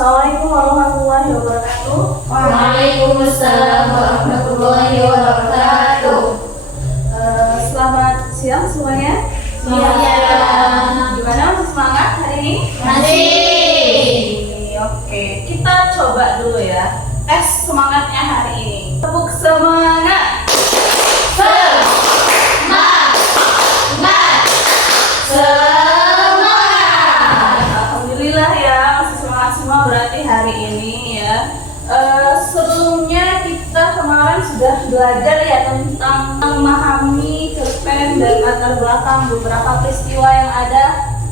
Assalamualaikum warahmatullahi wabarakatuh. Waalaikumsalam warahmatullahi wabarakatuh. Selamat siang semuanya. Siang. Gimana, masih semangat hari ini? Masih. Oke, kita coba dulu ya tes semangatnya hari ini. Tepuk semangat. Semangat. Semangat. Alhamdulillah ya, masih semangat semua berarti hari ini ya. Sebelumnya kita kemarin sudah belajar ya tentang memahami cerpen dan latar belakang beberapa peristiwa yang ada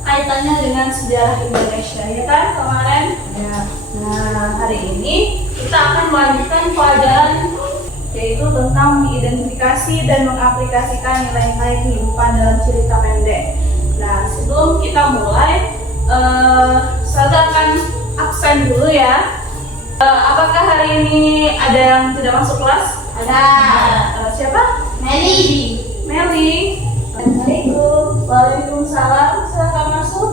kaitannya dengan sejarah Indonesia, ya kan kemarin? Ya. Nah, hari ini kita akan melanjutkan pelajaran yaitu tentang mengidentifikasi dan mengaplikasikan nilai-nilai kehidupan dalam cerita pendek. Nah, sebelum kita mulai, saya akan absen dulu ya. Apakah hari ini ada yang tidak masuk kelas? Ada. Siapa? Meli. Meli. Assalamualaikum. Waalaikumsalam. Silakan masuk.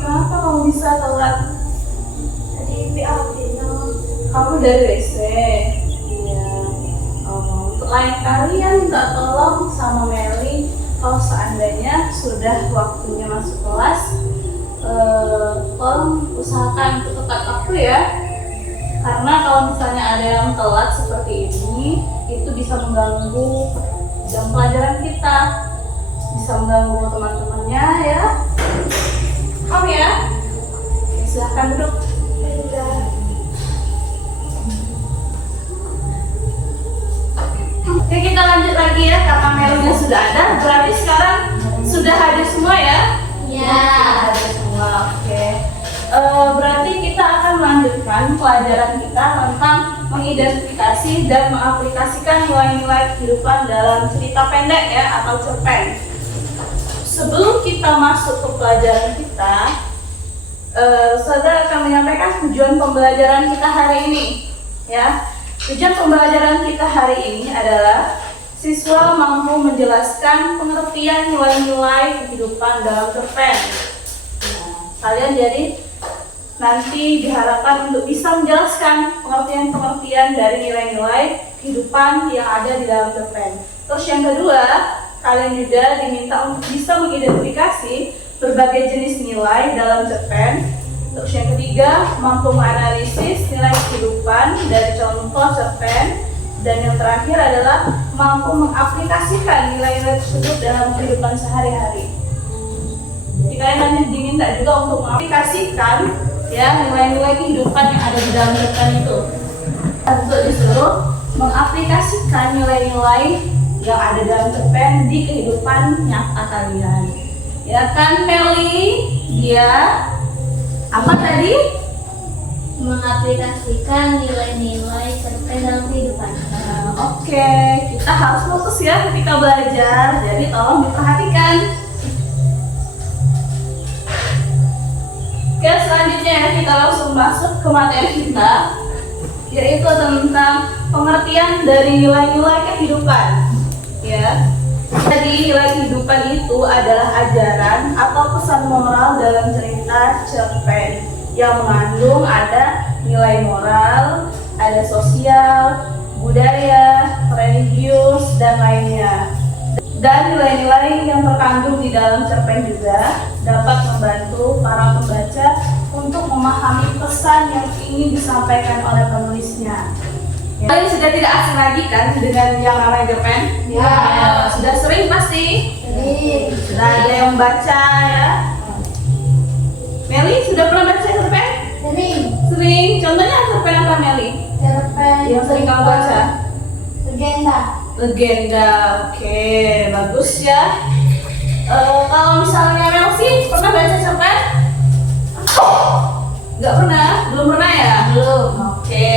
Kenapa kamu bisa telat? Tadi PAP Kamu dari WC. Iya. Untuk lain kali ya minta tolong sama Meli, kalau seandainya sudah waktunya masuk kelas, tolong usahakan untuk tepat waktu ya. Karena kalau misalnya ada yang telat seperti ini, itu bisa mengganggu jam pelajaran kita, bisa mengganggu teman-temannya ya. Paham ya? Oke, silahkan duduk. Oke, kita lanjut lagi ya, karena Melinya sudah ada, berarti sekarang sudah hadir semua ya? Ya. Hadir semua, oke. Berarti kita akan melanjutkan pelajaran kita tentang mengidentifikasi dan mengaplikasikan nilai-nilai kehidupan dalam cerita pendek ya, atau cerpen. Sebelum kita masuk ke pelajaran kita, saudara akan menyampaikan tujuan pembelajaran kita hari ini ya. Tujuan pembelajaran kita hari ini adalah siswa mampu menjelaskan pengertian nilai-nilai kehidupan dalam cerpen. Nah, kalian jadi nanti diharapkan untuk bisa menjelaskan pengertian-pengertian dari nilai-nilai kehidupan yang ada di dalam cerpen. Terus yang kedua, kalian juga diminta untuk bisa mengidentifikasi berbagai jenis nilai dalam cerpen. Terus yang ketiga, mampu menganalisis nilai kehidupan dari contoh cerpen. Dan yang terakhir adalah mampu mengaplikasikan nilai-nilai tersebut dalam kehidupan sehari-hari. Jadi kalian nanti diminta juga untuk mengaplikasikan ya nilai-nilai kehidupan yang ada di dalam cerpen itu. Untuk disuruh mengaplikasikan nilai-nilai yang ada dalam cerpen di kehidupan nyata kalian. Ya kan Meli? Dia apa tadi? Mengaplikasikan nilai-nilai cerpen dalam kehidupan. Oke, kita harus fokus ya ketika belajar, jadi tolong diperhatikan. Oke, selanjutnya kita langsung masuk ke materi kita, yaitu tentang pengertian dari nilai-nilai kehidupan. Ya, jadi nilai kehidupan itu adalah ajaran atau pesan moral dalam cerita cerpen yang mengandung ada nilai moral, ada sosial, budaya, religius, dan lainnya. Dan nilai-nilai yang terkandung di dalam cerpen juga dapat membantu para pembaca untuk memahami pesan yang ingin disampaikan oleh penulisnya. Kalian sudah tidak asing lagi kan dengan yang namanya cerpen? Ya. Sudah sering pasti? Jadi, Sudah ada yang baca ya? Meli, sudah pernah baca cerpen? sering Sering. Contohnya cerpen apa Meli? cerpen Yang sering kamu baca? legenda. Legenda, oke, bagus ya. Kalau misalnya Melsi, pernah baca cerpen? Nggak pernah? Belum pernah ya? Belum. Oke.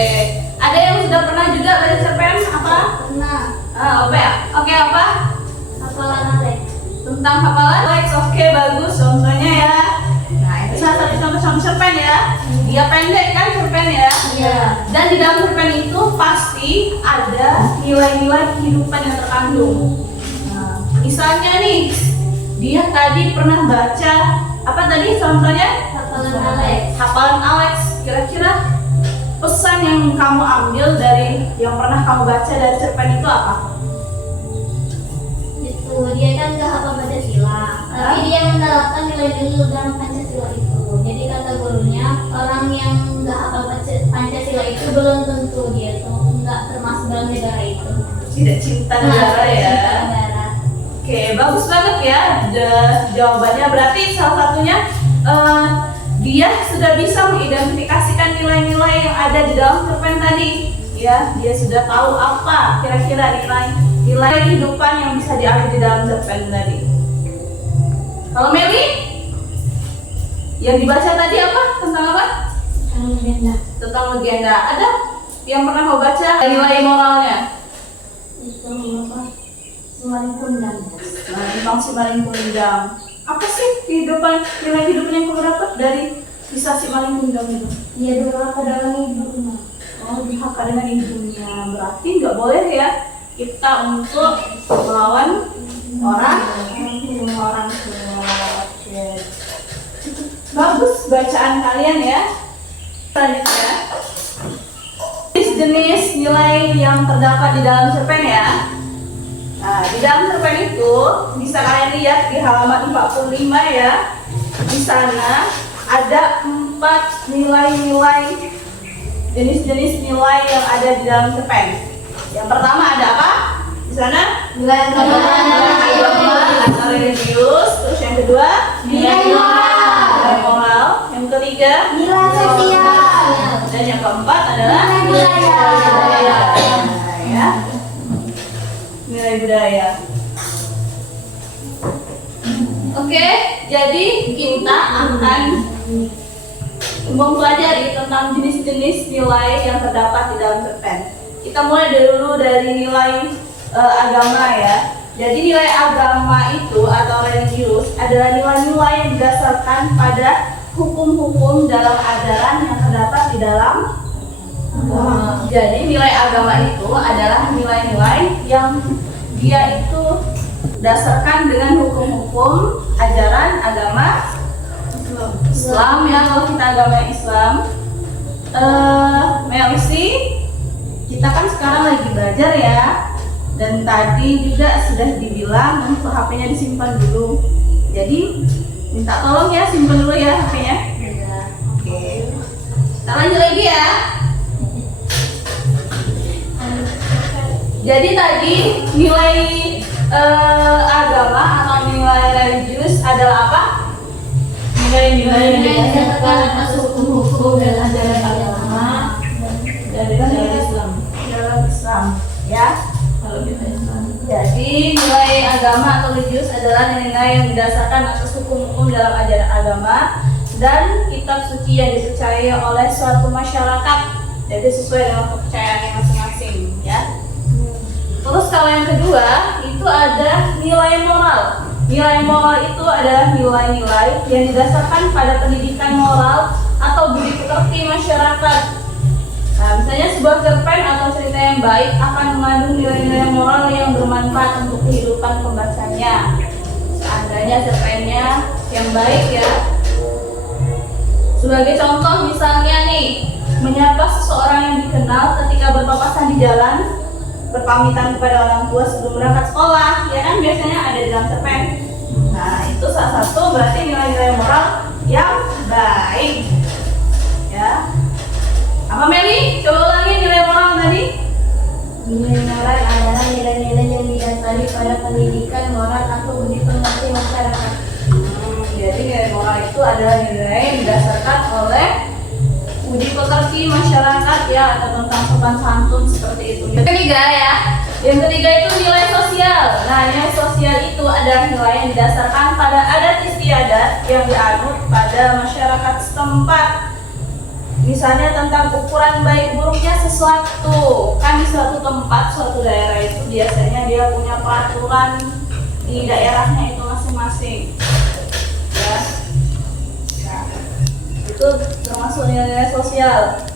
Ada yang sudah pernah juga baca cerpen apa? Pernah. Apa ya? Oke, apa? Hafalan Alex. Tentang hafalan? Alex, oke, bagus. Contohnya ya. Nah, itu salah satu contoh cerpen ya. Dia pendek kan cerpen ya? Iya. Dan di dalam cerpen itu pasti ada nilai-nilai kehidupan yang terkandung. Nah, Misalnya nih, dia tadi pernah baca apa tadi contohnya? Hafalan Alex. Hafalan Alex. Kira-kira pesan yang kamu ambil dari yang pernah kamu baca dari cerpen itu apa? Itu dia kan nggak hafal Pancasila, tapi dia menerapkan nilai-nilai dalam Pancasila itu. Jadi kata gurunya, orang yang nggak hafal Pancasila itu belum tentu dia tuh nggak termasuk dalam negara itu. Tidak cinta negara ya. Cinta negara. Oke, bagus banget ya jawabannya. Berarti salah satunya dia sudah bisa mengidentifikasikan nilai-nilai yang ada di dalam cerpen tadi. Ya, dia sudah tahu apa kira-kira nilai kehidupan yang bisa diambil di dalam cerpen tadi. Kalau Meli, yang dibaca tadi apa? Tentang apa? Legenda. Tentang legenda. Ada yang pernah mau baca nilai moralnya? Itu apa? Semaling Kundang. Nah, tentang si Maling Kundang. Apa sih nilai hidupnya yang kamu dapat dari kisah si Maling Kundang itu? Dia durhaka dalam hidupnya. Oh, durhaka dengan ibunya. Berarti nggak boleh ya kita untuk melawan orang tua. Oke. Bagus bacaan kalian ya. Selanjutnya, jenis nilai yang terdapat di dalam cerpen ya. Nah, di dalam cerpen itu bisa kalian lihat di halaman 45 ya. Di sana ada 4 nilai-nilai jenis-jenis nilai yang ada di dalam cerpen. Yang pertama ada apa? Di sana Nilai agama. atau religius. Terus yang kedua Nilai moral. nilai moral. Yang ketiga Nilai sosial. dan yang keempat adalah Nilai budaya. Nah, ya. Nilai budaya. Oke, jadi kita akan mempelajari tentang jenis-jenis nilai yang terdapat di dalam cerpen. Kita mulai dulu dari nilai agama ya. Jadi nilai agama itu atau religius adalah nilai-nilai yang didasarkan pada hukum-hukum dalam ajaran yang terdapat di dalam agama. Jadi nilai agama itu adalah nilai-nilai yang dia itu dasarkan dengan hukum-hukum ajaran agama Islam ya. Kalau kita agama Islam, Melisi, kita kan sekarang lagi belajar ya. Dan tadi juga sudah dibilang untuk HP-nya disimpan dulu. Jadi minta tolong ya, simpan dulu ya HP-nya. Oke. Kita lanjut lagi ya. Jadi tadi nilai agama atau nilai religius adalah apa? Nilai-nilai yang didasarkan atas hukum-hukum dan ajaran agama dari dalam Islam, ya. Kalau kita Islam. Jadi nilai agama atau religius adalah nilai yang didasarkan atas hukum-hukum dalam ajaran agama dan kitab suci yang dipercayai oleh suatu masyarakat. Jadi sesuai dengan kepercayaannya masing-masing, ya. Terus kalau yang kedua itu ada nilai moral. Nilai moral itu adalah nilai-nilai yang didasarkan pada pendidikan moral atau budi pekerti masyarakat. Nah, misalnya sebuah cerpen atau cerita yang baik akan mengandung nilai-nilai moral yang bermanfaat untuk kehidupan pembacanya. Seandainya cerpennya yang baik ya. Sebagai contoh misalnya nih, menyapa seseorang yang dikenal ketika berpapasan di jalan, berpamitan kepada orang tua sebelum berangkat sekolah, ya kan biasanya ada di dalam cerpen. Nah, itu salah satu berarti nilai-nilai moral yang baik. Ya. Apa Meli? Coba ulangi nilai moral tadi. Nilai moral adalah nilai-nilai yang didasari pada pendidikan moral atau budi pekerti masyarakat. Jadi nilai moral itu adalah nilai yang didasarkan oleh budi pekerti masyarakat ya, atau tentang sopan santun seperti itu. Yang ketiga ya, yang ketiga itu nilai sosial. Nah, nilai sosial itu adalah nilai yang didasarkan pada adat istiadat yang dianut pada masyarakat setempat. Misalnya tentang ukuran baik buruknya sesuatu. Kan di suatu tempat, suatu daerah itu biasanya dia punya peraturan di daerahnya itu masing-masing. Ya. Nah, itu termasuk nilai-nilai sosial.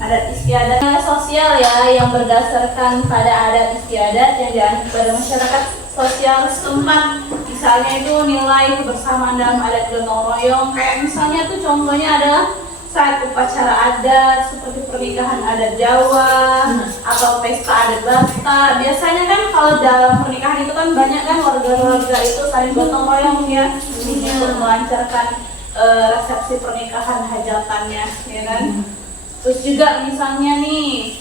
adat istiadat sosial ya, yang berdasarkan pada adat istiadat yang dianut pada masyarakat sosial setempat. Misalnya itu nilai kebersamaan dalam adat gotong royong, kayak misalnya tuh contohnya adalah saat upacara adat seperti pernikahan adat Jawa atau pesta adat Batak. Biasanya kan kalau dalam pernikahan itu kan banyak kan warga-warga itu saling gotong royong ya, untuk melancarkan resepsi pernikahan hajatannya, ya kan? Terus juga misalnya nih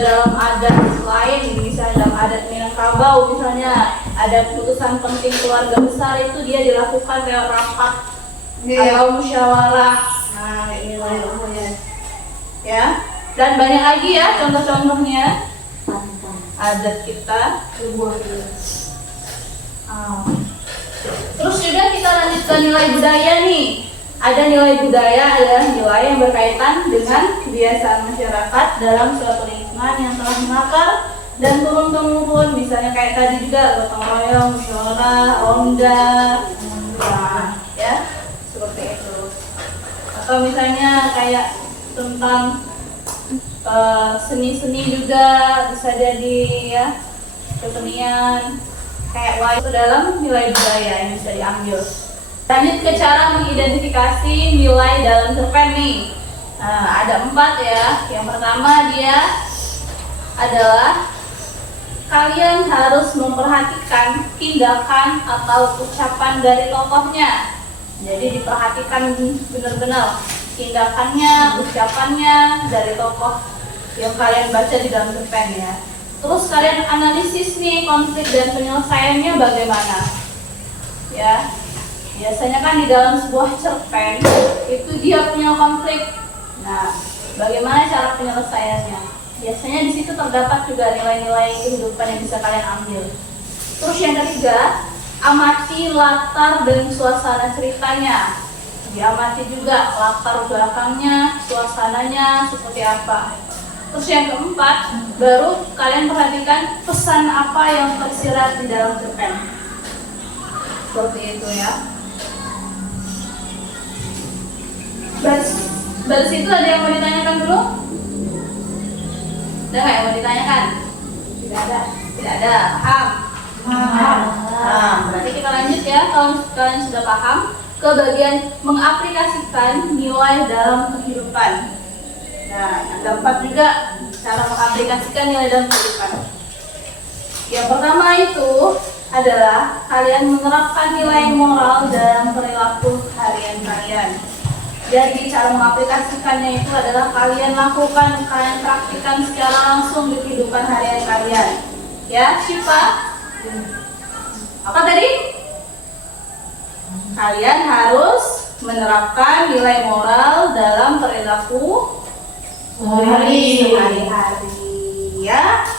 dalam adat lain, misalnya dalam adat Minangkabau misalnya ada keputusan penting keluarga besar itu dia dilakukan lewat rapat atau musyawarah. Nah ini ilmunya ya, dan banyak lagi ya contoh-contohnya adat kita. Terus juga kita lanjut ke nilai budaya nih. Ada nilai budaya adalah nilai yang berkaitan dengan kebiasaan masyarakat dalam suatu lingkungan yang telah mengakar dan turun-temurun. Misalnya kayak tadi juga gotong royong, musyawarah, ronda, ya seperti itu. Atau misalnya kayak tentang seni-seni juga bisa jadi ya, kesenian kayak wayang itu dalam nilai budaya yang bisa diambil. Lanjut ke cara mengidentifikasi nilai dalam cerpen nih. Ada 4 ya. Yang pertama dia adalah kalian harus memperhatikan tindakan atau ucapan dari tokohnya. Jadi diperhatikan benar-benar tindakannya, ucapannya dari tokoh yang kalian baca di dalam cerpen ya. Terus kalian analisis nih konflik dan penyelesaiannya bagaimana. Ya. Biasanya kan di dalam sebuah cerpen itu dia punya konflik. Nah, bagaimana cara penyelesaiannya? Biasanya di situ terdapat juga nilai-nilai kehidupan yang bisa kalian ambil. Terus yang ketiga, amati latar dan suasana ceritanya. Diamati juga latar belakangnya, suasananya seperti apa. Terus yang keempat, baru kalian perhatikan pesan apa yang tersirat di dalam cerpen. Seperti itu ya. Baris itu ada yang mau ditanyakan dulu? Ada nggak yang mau ditanyakan? Tidak ada. Tidak ada. Paham? Paham. Berarti kita lanjut ya. Kalau kalian sudah paham, ke bagian mengaplikasikan nilai dalam kehidupan. Nah, yang keempat juga cara mengaplikasikan nilai dalam kehidupan. Yang pertama itu adalah kalian menerapkan nilai moral dalam perilaku harian kalian. Jadi cara mengaplikasikannya itu adalah kalian lakukan, kalian praktikkan secara langsung di kehidupan harian kalian. Ya, Syifa? Apa tadi? Kalian harus menerapkan nilai moral dalam perilaku sehari-hari. Ya.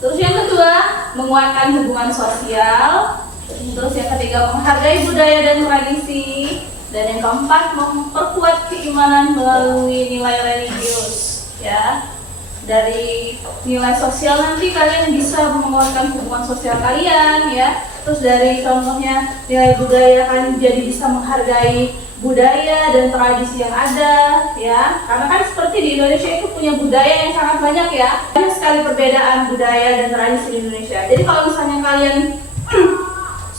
Terus yang kedua, menguatkan hubungan sosial. Terus yang ketiga, menghargai budaya dan tradisi. Dan yang keempat, memperkuat keimanan melalui nilai religius. Ya, dari nilai sosial nanti kalian bisa menguatkan hubungan sosial kalian, ya. Terus dari contohnya nilai budaya, kalian jadi bisa menghargai budaya dan tradisi yang ada, ya. Karena kan seperti di Indonesia itu punya budaya yang sangat banyak ya. Banyak sekali perbedaan budaya dan tradisi di Indonesia. Jadi kalau misalnya kalian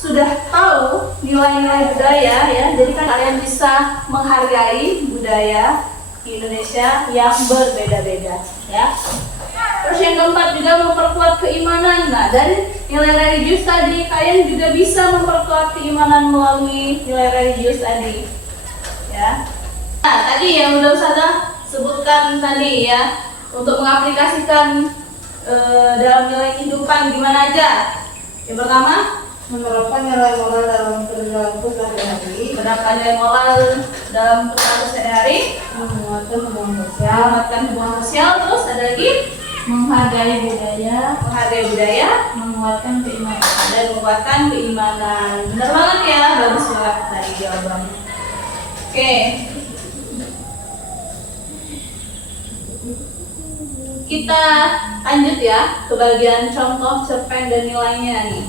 sudah tahu nilai-nilai budaya ya, jadi kan kalian bisa menghargai budaya di Indonesia yang berbeda-beda ya. Terus yang keempat juga memperkuat keimanan. Nah, dari nilai religius tadi kalian juga bisa memperkuat keimanan melalui nilai religius tadi ya. Nah, tadi yang udah Ustazah sebutkan tadi ya, untuk mengaplikasikan dalam nilai kehidupan gimana aja. Yang pertama, menerapkan nilai moral dalam perilaku sehari-hari, menerapkan nilai moral dalam perilaku sehari-hari, menguatkan hubungan sosial, terus ada lagi Menghargai budaya, menguatkan keimanan, dan menguatkan keimanan. Benar banget ya, bagus banget tadi jawabannya. Oke. Kita lanjut ya ke bagian contoh cerpen dan nilainya nih.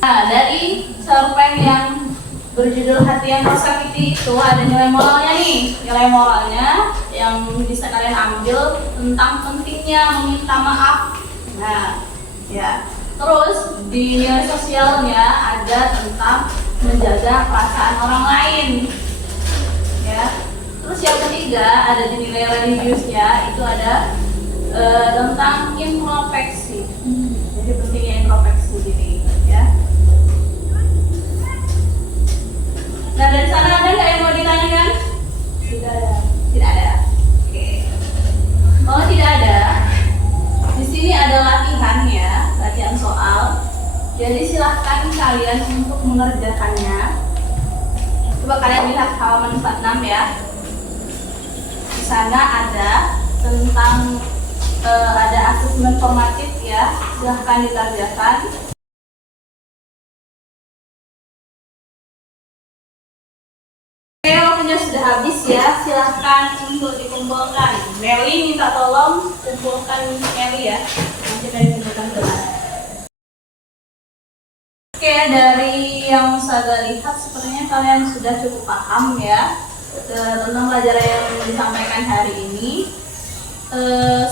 Nah, dari cerpen yang berjudul Hati yang Kau Sakiti itu ada nilai moralnya nih. Nilai moralnya yang bisa kalian ambil tentang pentingnya meminta maaf. Nah, ya. Terus di nilai sosialnya ada tentang menjaga perasaan orang lain. Ya. Terus yang ketiga ada di nilai religiusnya itu ada tentang introspeksi. Jadi pentingnya introspeksi gini, ya. Nah, dari sana ada nggak yang mau ditanyakan? Tidak ada. Tidak ada. Oke. Kalau tidak ada, di sini ada latihan ya, latihan soal. Jadi silahkan kalian untuk mengerjakannya. Coba kalian lihat halaman 46 ya. Di sana ada tentang ada asesmen formatif ya. Silahkan dikerjakan. Oke, waktunya sudah habis ya. Silahkan untuk dikumpulkan. Meli minta tolong kumpulkan Meli ya. Nanti akan dikumpulkan ke mana. Oke, dari yang saya lihat sepertinya kalian sudah cukup paham ya tentang pelajaran yang disampaikan hari ini.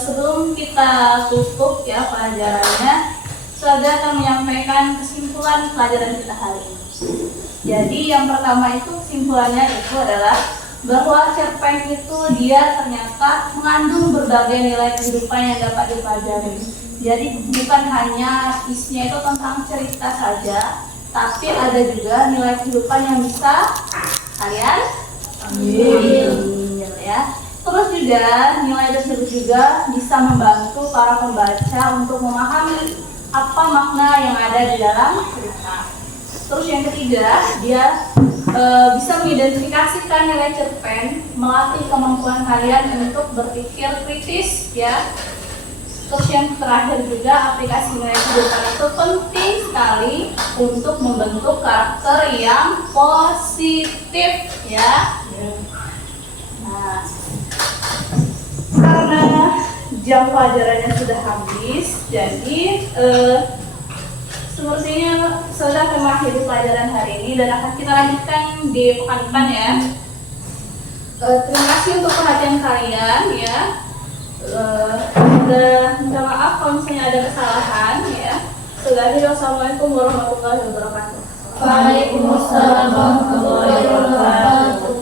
Sebelum kita tutup ya pelajarannya, saya akan menyampaikan kesimpulan pelajaran kita hari ini. Jadi yang pertama itu kesimpulannya itu adalah bahwa cerpen itu dia ternyata mengandung berbagai nilai kehidupan yang dapat dipelajari. Jadi bukan hanya isinya itu tentang cerita saja, tapi ada juga nilai kehidupan yang bisa kalian ambil ya. Terus juga nilai tersebut juga bisa membantu para pembaca untuk memahami apa makna yang ada di dalam cerita. Terus yang ketiga, dia bisa mengidentifikasikan nilai cerpen, melatih kemampuan kalian untuk berpikir kritis ya. Terus yang terakhir juga, aplikasi nilai kehidupan itu penting sekali untuk membentuk karakter yang positif ya. Nah, karena jam pelajarannya sudah habis, jadi sepertinya sudah akan mengakhiri pelajaran hari ini dan akan kita lanjutkan di pekan depan ya. Terima kasih untuk perhatian kalian ya. Minta maaf kalau misalnya ada kesalahan ya. Assalamualaikum warahmatullahi wabarakatuh. Waalaikumsalam warahmatullahi wabarakatuh.